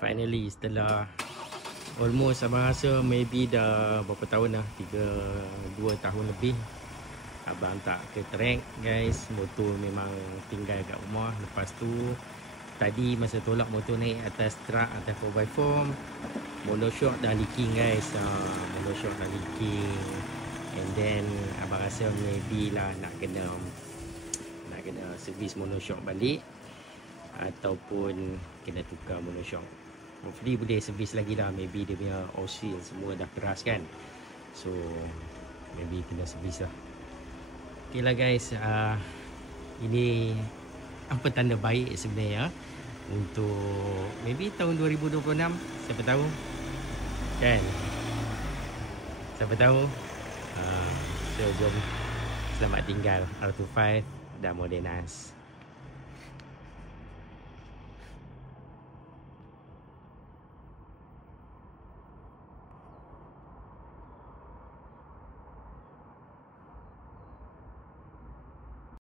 Finally, setelah almost abang rasa maybe dah berapa tahun dah, 2 tahun lebih abang tak ke track guys. Motor memang tinggal kat rumah. Lepas tu tadi masa tolak motor naik atas truck, atas 4x4, monoshock dah leaking guys. Monoshock dah leaking. And then abang rasa maybe lah nak kena servis monoshock balik, ataupun kena tukar monoshock. Hopefully boleh servis lagi lah. Maybe dia punya oil semua dah keras kan, so maybe kena servis lah. Okay lah guys, ini apa tanda baik sebenarnya untuk maybe tahun 2026. Siapa tahu kan, siapa tahu. So jom, selamat tinggal R25 dan Modenas.